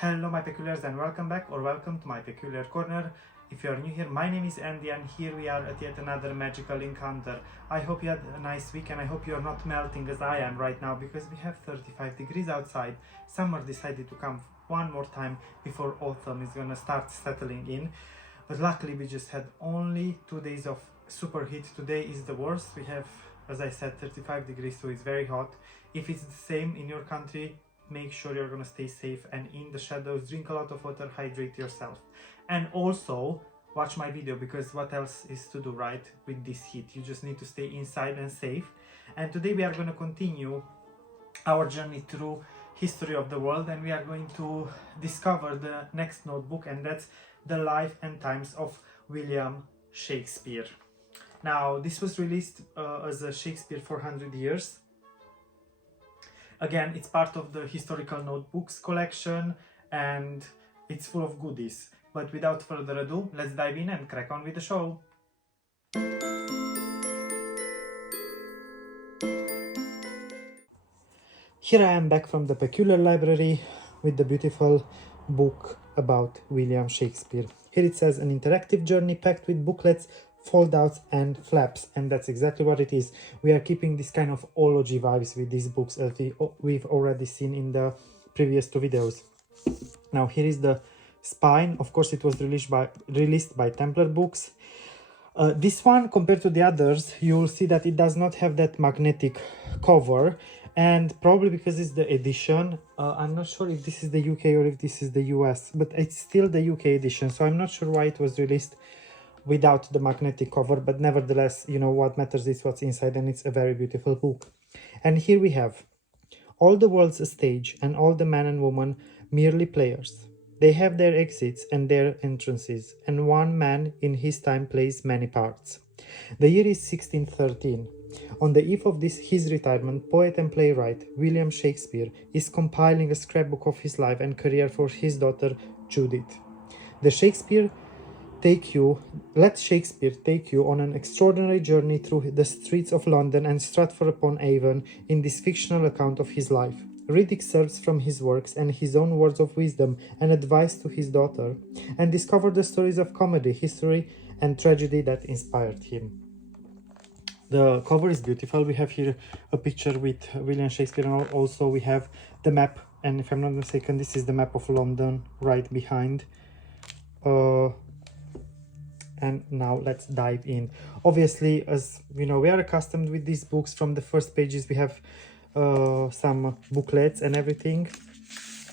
Hello my peculiars and welcome back or welcome to my peculiar corner. If you are new here, my name is Andy and here we are at yet another magical encounter. I hope you had a nice week and I hope you are not melting as I am right now because we have 35 degrees outside. Summer decided to come one more time before autumn is gonna start settling in. But luckily we just had only 2 days of super heat. Today is the worst. We have, as I said, 35 degrees, so it's very hot. If it's the same in your country, make sure you're gonna stay safe and in the shadows, drink a lot of water, hydrate yourself. And also watch my video because what else is to do, right? With this heat, you just need to stay inside and safe. And today we are going to continue our journey through history of the world and we are going to discover the next notebook, and that's the life and times of William Shakespeare. Now this was released as a Shakespeare 400 years. Again, it's part of the historical notebooks collection and it's full of goodies. But without further ado, let's dive in and crack on with the show. Here I am back from the Peculiar Library with the beautiful book about William Shakespeare. Here it says an interactive journey packed with booklets, fold-outs and flaps, and that's exactly what it is. We are keeping this kind of ology vibes with these books as we've already seen in the previous two videos. Now here is the spine. Of course it was released by Templar Books. This one, compared to the others, you will see that it does not have that magnetic cover, and probably because it's the edition. I'm not sure if this is the UK or if this is the US, but it's still the UK edition, so I'm not sure why it was released without the magnetic cover, but nevertheless, you know, what matters is what's inside, and it's a very beautiful book. And here we have all the world's a stage and all the men and women merely players. They have their exits and their entrances, and one man in his time plays many parts. The year is 1613. On the eve of his retirement, poet and playwright William Shakespeare is compiling a scrapbook of his life and career for his daughter Judith. Let Shakespeare take you on an extraordinary journey through the streets of London and Stratford-upon-Avon in this fictional account of his life. Read excerpts from his works and his own words of wisdom and advice to his daughter, and discover the stories of comedy, history, and tragedy that inspired him. The cover is beautiful. We have here a picture with William Shakespeare, and also we have the map, and if I'm not mistaken, this is the map of London right behind. And now let's dive in. Obviously, as you know, we are accustomed with these books. From the first pages we have some booklets and everything,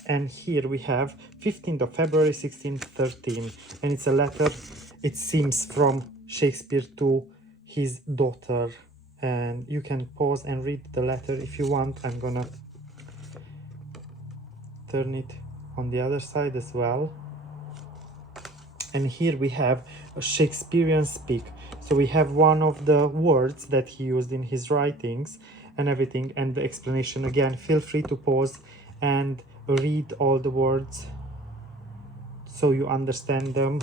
and here we have 15th of February 1613, and it's a letter, it seems, from Shakespeare to his daughter, and you can pause and read the letter if you want. I'm gonna turn it on the other side as well. And here we have a Shakespearean speak, so we have one of the words that he used in his writings and everything, and the explanation. Again, feel free to pause and read all the words so you understand them.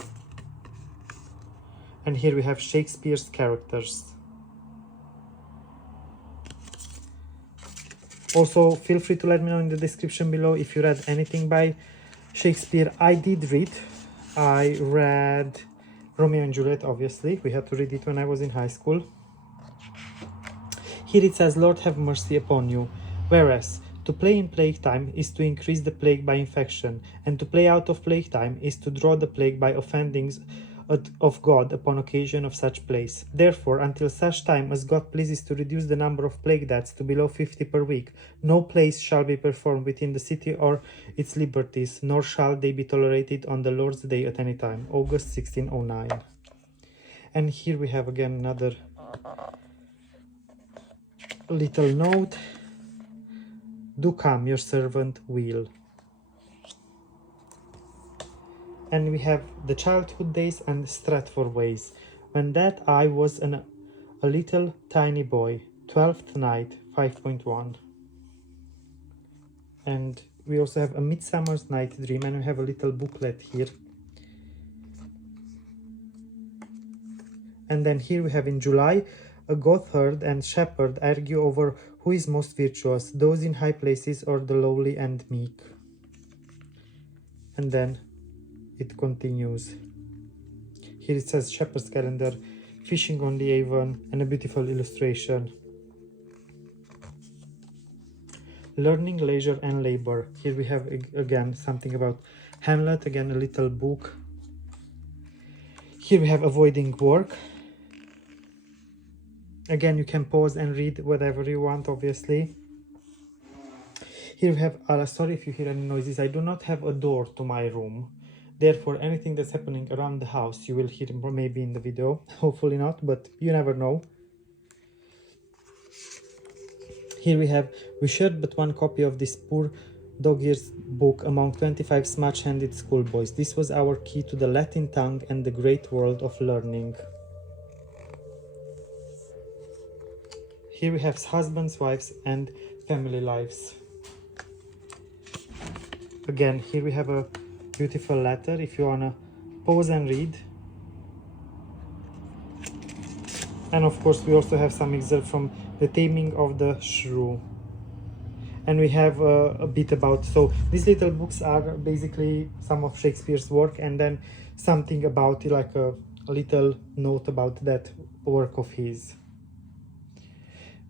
And here we have Shakespeare's characters. Also, feel free to let me know in the description below if you read anything by Shakespeare. I did read. I read Romeo and Juliet, obviously. We had to read it when I was in high school. Here it says, Lord have mercy upon you. Whereas, to play in plague time is to increase the plague by infection, and to play out of plague time is to draw the plague by offendings of God upon occasion of such place. Therefore, until such time as God pleases to reduce the number of plague deaths to below 50 per week, no plays shall be performed within the city or its liberties, nor shall they be tolerated on the Lord's day at any time. August 1609. And here we have again another little note. Do come, your servant will. And we have the childhood days and Stratford ways. When that I was a little tiny boy, 12th night, 5.1. And we also have a Midsummer's Night Dream, and we have a little booklet here. And then here we have in July, a goatherd and shepherd argue over who is most virtuous, those in high places or the lowly and meek. and then it continues. Here it says Shepherd's Calendar, Fishing on the Avon, and a beautiful illustration. Learning, Leisure and Labor. Here we have again something about Hamlet, again a little book. Here we have Avoiding Work. Again, you can pause and read whatever you want, obviously. Here we have, sorry if you hear any noises, I do not have a door to my room. Therefore, anything that's happening around the house, you will hear maybe in the video. Hopefully not, but you never know. Here we have, we shared but one copy of this poor dog-eared book among 25 smudge-handed schoolboys. This was our key to the Latin tongue and the great world of learning. Here we have husbands, wives, and family lives. Again, here we have a beautiful letter if you wanna pause and read. And of course, we also have some excerpt from The Taming of the Shrew. And we have a bit about, so these little books are basically some of Shakespeare's work, and then something about like a little note about that work of his.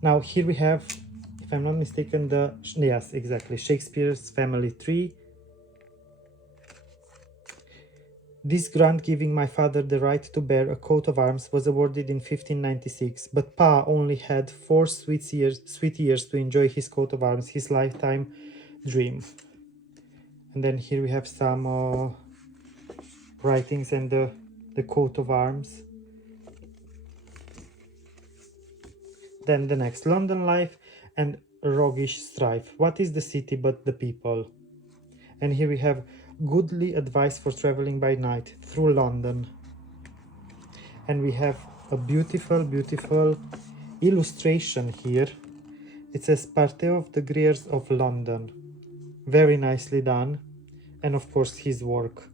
Now here we have, if I'm not mistaken, yes, exactly, Shakespeare's Family Tree. This grant giving my father the right to bear a coat of arms was awarded in 1596, but Pa only had 4 sweet years to enjoy his coat of arms, his lifetime dream. And then here we have some writings and the coat of arms. Then the next, London Life and Roguish Strife. What is the city but the people? And here we have goodly advice for traveling by night through London. And we have a beautiful, beautiful illustration here. It says Parte of the Greers of London. Very nicely done. And of course his work.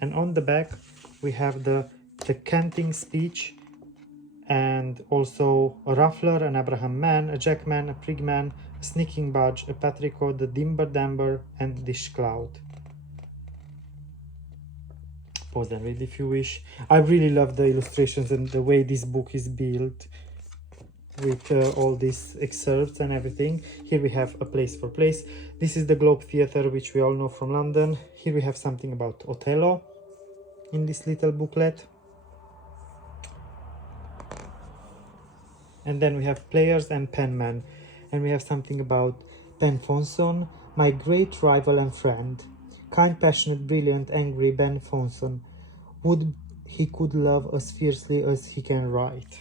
And on the back we have the canting speech, and also a ruffler, an Abraham man, a jackman, a prigman, a sneaking budge, a patrico, a dimber damber, and dish cloud. Pause and read if you wish. I really love the illustrations and the way this book is built with all these excerpts and everything. Here we have A Place for Place. This is the Globe Theatre, which we all know from London. Here we have something about Othello in this little booklet. And then we have Players and Penmen. And we have something about Ben Fonson, my great rival and friend. Kind, passionate, brilliant, angry Ben Fonson. Would he could love as fiercely as he can write.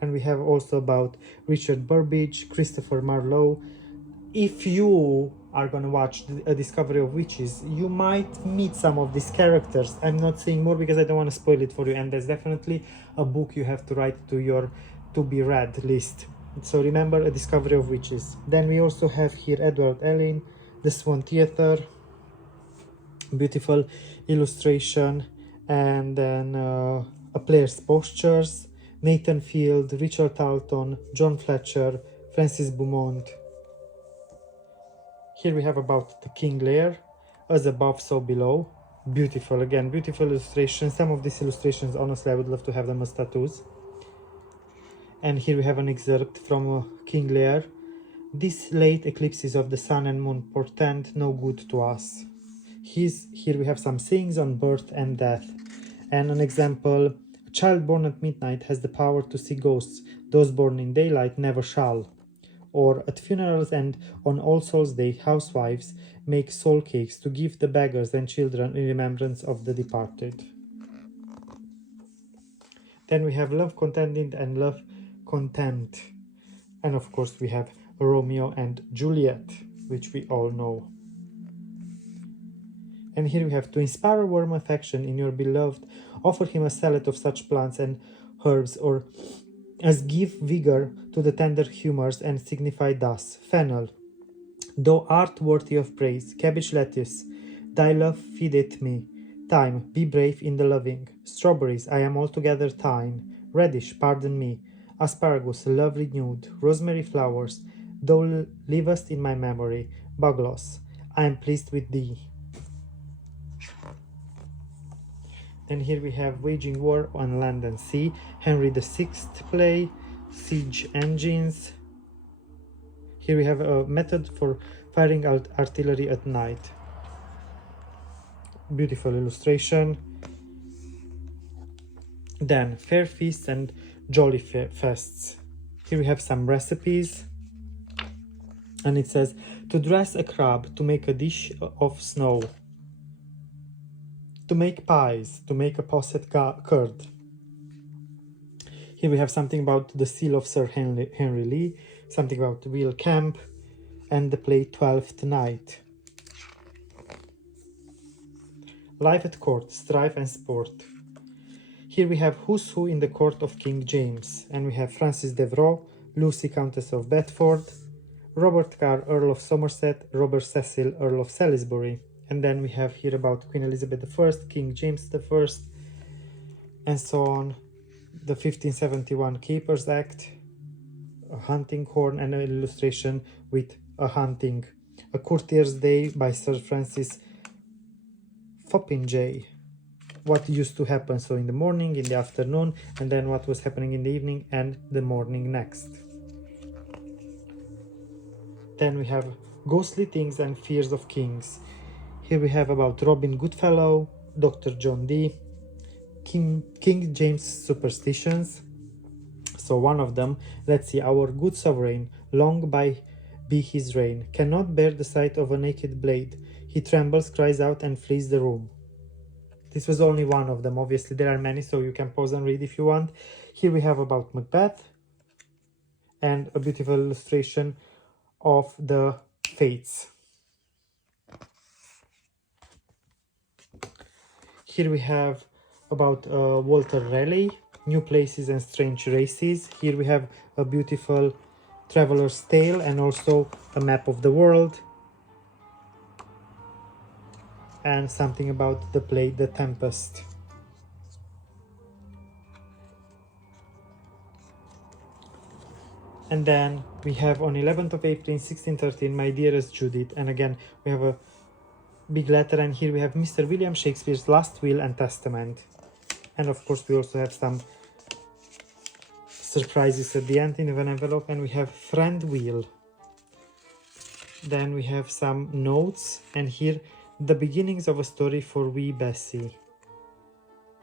And we have also about Richard Burbage, Christopher Marlowe. If you are gonna watch A Discovery of Witches, you might meet some of these characters. I'm not saying more because I don't want to spoil it for you, and there's definitely a book you have to write to your to be read list. So remember, A Discovery of Witches. Then we also have here Edward Alleyn, The Swan Theatre, beautiful illustration, and then A Player's Postures, Nathan Field, Richard Talton, John Fletcher, Francis Beaumont. Here we have about the King Lear, As Above, So Below. Beautiful, again, beautiful illustration. Some of these illustrations, honestly, I would love to have them as tattoos. And here we have an excerpt from King Lear. These late eclipses of the sun and moon portend no good to us. Here we have some sayings on birth and death. And an example, a child born at midnight has the power to see ghosts. Those born in daylight never shall. Or at funerals and on All Souls' Day, housewives make soul cakes to give the beggars and children in remembrance of the departed. Then we have Love Contended and Love Content. And of course we have Romeo and Juliet, which we all know. And here we have, to inspire warm affection in your beloved, offer him a salad of such plants and herbs, or as give vigor to the tender humours, and signify thus: fennel, thou art worthy of praise; cabbage, lettuce, thy love feedeth me; thyme, be brave in the loving; strawberries, I am altogether thine; radish, pardon me; asparagus, love renewed; rosemary flowers, thou livest in my memory; bugloss, I am pleased with thee. Then here we have Waging War on Land and Sea, Henry VI play, Siege Engines. Here we have a method for firing out artillery at night. Beautiful illustration. Then Fair Feasts and Jolly Fests. Here we have some recipes. And it says, to dress a crab, to make a dish of snow, to make pies, to make a posset curd. Here we have something about the seal of Sir Henry Lee, something about Will Camp, and the play Twelfth Night. Life at Court, Strife and Sport. Here we have Who's Who in the Court of King James, and we have Frances Devereux, Lucy Countess of Bedford, Robert Carr, Earl of Somerset, Robert Cecil, Earl of Salisbury. And then we have here about Queen Elizabeth I, King James I, and so on. The 1571 Keepers Act, a hunting horn, and an illustration with a courtier's day by Sir Francis Foppingay. What used to happen, so in the morning, in the afternoon, and then what was happening in the evening and the morning next. Then we have Ghostly Things and Fears of Kings. Here we have about Robin Goodfellow, Dr. John Dee, King James Superstitions. So one of them, let's see, our good sovereign, long be his reign, cannot bear the sight of a naked blade. He trembles, cries out, and flees the room. This was only one of them. Obviously there are many, so you can pause and read if you want. Here we have about Macbeth and a beautiful illustration of the Fates. Here we have about Walter Raleigh, New Places and Strange Races. Here we have a beautiful traveler's tale and also a map of the world. And something about the play The Tempest. And then we have on 11th of April 1613, My Dearest Judith, and again we have a big letter, and here we have Mr. William Shakespeare's Last Will and Testament. And of course we also have some surprises at the end in an envelope, and we have Friend Will. Then we have some notes, and here the beginnings of a story for wee Bessie.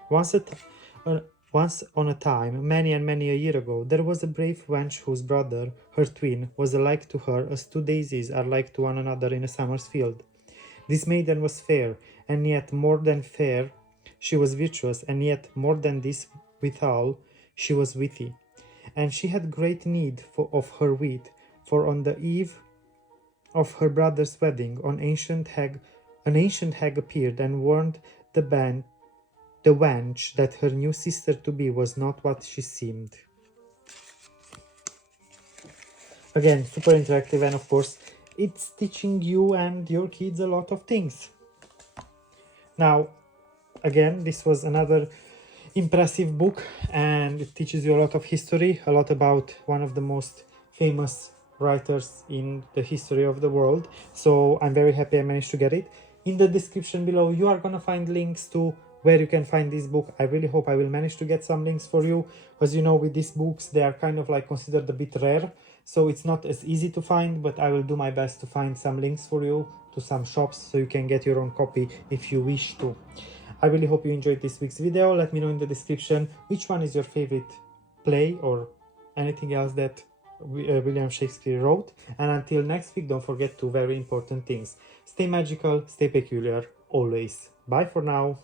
Once on a time, many and many a year ago, there was a brave wench whose brother, her twin, was alike to her as two daisies are like to one another in a summer's field. This maiden was fair, and yet more than fair, she was virtuous, and yet more than this withal, she was witty. And she had great need of her wit, for on the eve of her brother's wedding, an ancient hag appeared and warned the wench that her new sister-to-be was not what she seemed. Again, super interactive, and of course, it's teaching you and your kids a lot of things. Now, again, this was another impressive book, and it teaches you a lot of history, a lot about one of the most famous writers in the history of the world. So I'm very happy I managed to get it. In the description below, you are gonna find links to where you can find this book. I really hope I will manage to get some links for you. As you know, with these books, they are kind of like considered a bit rare, so it's not as easy to find, but I will do my best to find some links for you to some shops so you can get your own copy if you wish to. I really hope you enjoyed this week's video. Let me know in the description which one is your favorite play or anything else that William Shakespeare wrote. And until next week, don't forget two very important things. Stay magical, stay peculiar, always. Bye for now.